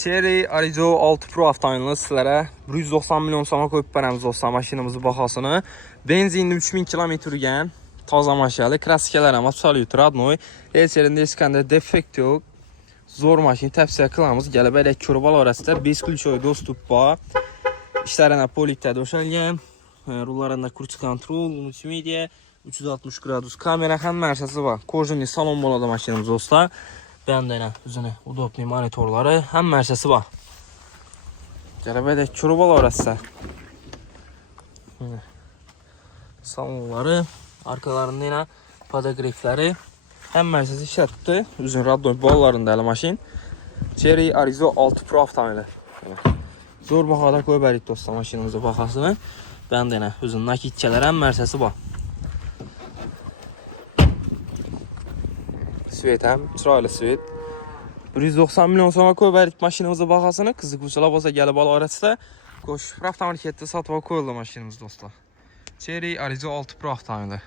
Cherry Arizo 6 Pro avtomobilini sizlərə 190 milyon soma qoyub bərəmiz dostlar maşınımızı baxasını. Benzinli 3000 km yürüyən taza maşinalı. Klassikalar absolut radnoy. Elçerində İskəndə defekt yox. Zor maşın təfsiyə qılamız. Gəlib ələk körübal arasında 5 ключовой достуp var. İşlərində polikdə döşəlgən. Rullarında cruise control, multimedia, 360 gradus kamera həm mərsəsi var. Kojunli salon boladı maşınımız dostlar. Bəndə üzünə udobni monitorları həm mərsəsi var. Gəlib ələk körübal arasında. Salonları, arkalarında yine podogrifləri, həm mərsəsi işlətdi. Üzün radyo bollarında əli maşın. Cherry Arizo 6 Pro avtomobili. Zor baxada qoyub ərik dostlar maşınımızı baxasını. Bəndə üzün nakitçələr həm mərsəsi var. Svet həm, çıraylı svet. 190 milyon sonra qoyub ərik maşınımızı baxasını. Qızıq uçala bolsa gəlib al arasında. Qoş, avtomarketdə satıb qoyuldu maşınımız dostlar. Cherry Arizo 6 Pro avtomobili.